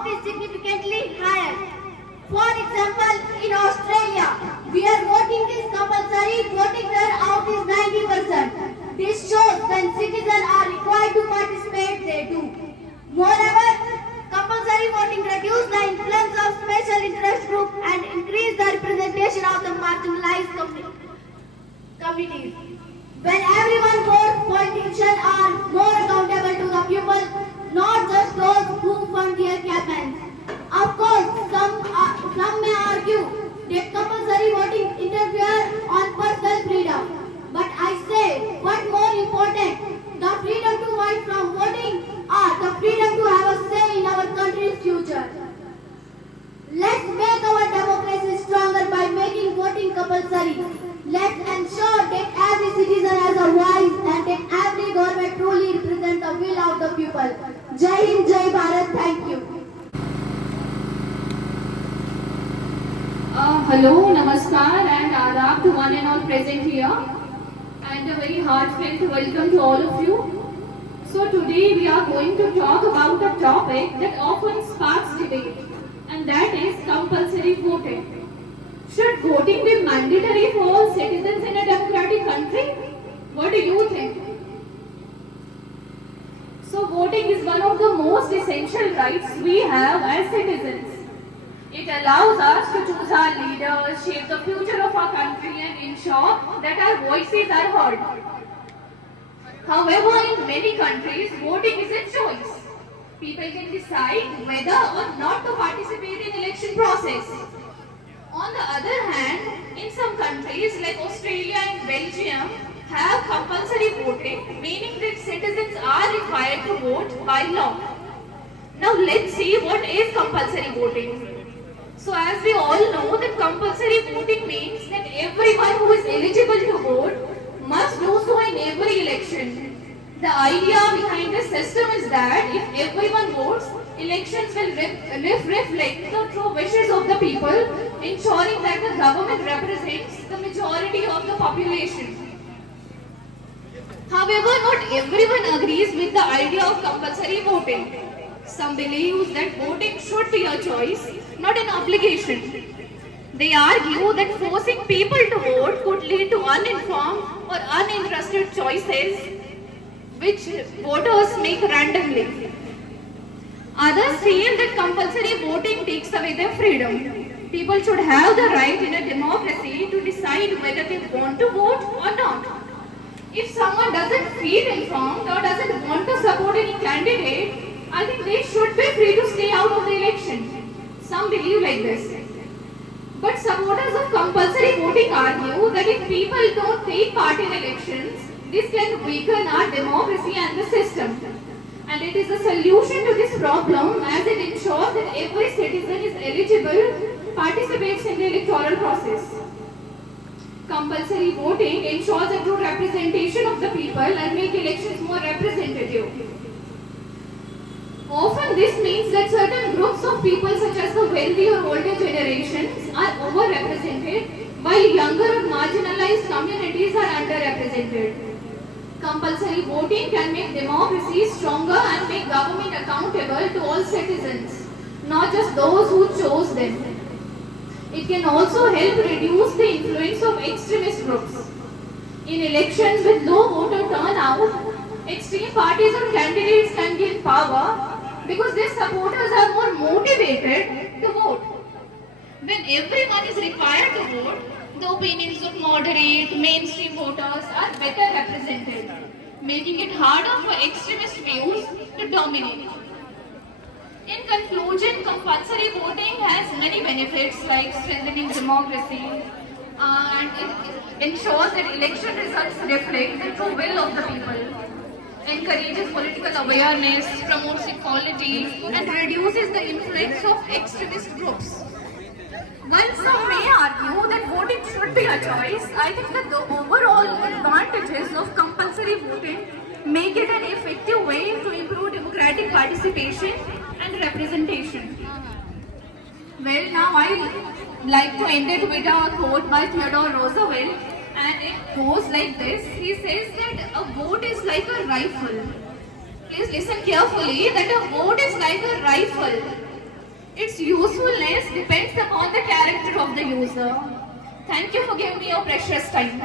turnout is significantly higher. For example, in Australia, where voting is compulsory, voting turnout is 90%. This shows when citizens are required to participate, they do. Moreover, compulsory voting reduces the influence of special interest groups and increase the representation of the marginalized communities. When everyone votes, politicians are more accountable to the people, not just those who fund their campaigns. Of course, some may argue that compulsory voting interferes on personal freedom. But I say, what more important, the freedom to vote from voting or the freedom to have a say in our country's future. Let's make our democracy stronger by making voting compulsory. Let's ensure that every citizen has a voice and that every government truly represents the will of the people. Jai Hind, Jai Bharat, thank you. Hello, Namaskar and Adab to one and all present here, and a very heartfelt welcome to all of you. So today we are going to talk about a topic that often sparks debate, and that is compulsory voting. Should voting be mandatory for all citizens in a democratic country? What do you think? So voting is one of the most essential rights we have as citizens. It allows us to choose our leaders, shape the future of our country and ensure that our voices are heard. However, in many countries, voting is a choice. People can decide whether or not to participate in election process. On the other hand, in some countries like Australia and Belgium have compulsory voting, meaning that citizens are required to vote by law. Now let's see what is compulsory voting. So as we all know that compulsory voting means that everyone who is eligible to vote must do so in every election. The idea behind this system is that if everyone votes, elections will reflect the true wishes of the people, ensuring that the government represents the majority of the population. However, not everyone agrees with the idea of compulsory voting. Some believe that voting should be a choice, not an obligation. They argue that forcing people to vote could lead to uninformed or uninterested choices which voters make randomly. Others feel that compulsory voting takes away their freedom. People should have the right in a democracy to decide whether they want to vote or not. If someone doesn't feel informed or doesn't want to support any candidate, I think they should be free to stay out of the election. Some believe like this. But supporters of compulsory voting argue that if people don't take part in elections, this can weaken our democracy and the system. And it is a solution to this problem as it ensures that every citizen is eligible, participates in the electoral process. Compulsory voting ensures a true representation of the people and make elections more representative. Often this means that certain groups of people such as the wealthy or older generations are overrepresented while younger or marginalized communities are underrepresented. Compulsory voting can make democracy stronger and make government accountable to all citizens, not just those who chose them. It can also help reduce the influence of extremist groups. In elections with low voter turnout, extreme parties or candidates can gain power because their supporters are more motivated to vote. When everyone is required to vote, the opinions of moderate, mainstream voters are better represented, making it harder for extremist views to dominate. In conclusion, compulsory voting has many benefits like strengthening democracy and it ensures that election results reflect the true will of the people, encourages political awareness, promotes equality, and reduces the influence of extremist groups. While some may argue that voting should be a choice, I think that the overall advantages of compulsory voting make it an effective way to improve democratic participation and representation. Well, now I like to end it with a quote by Theodore Roosevelt, and it goes like this. He says that a vote is like a rifle. Please listen carefully, that a vote is like a rifle. Its usefulness depends upon the character of the user. Thank you for giving me your precious time.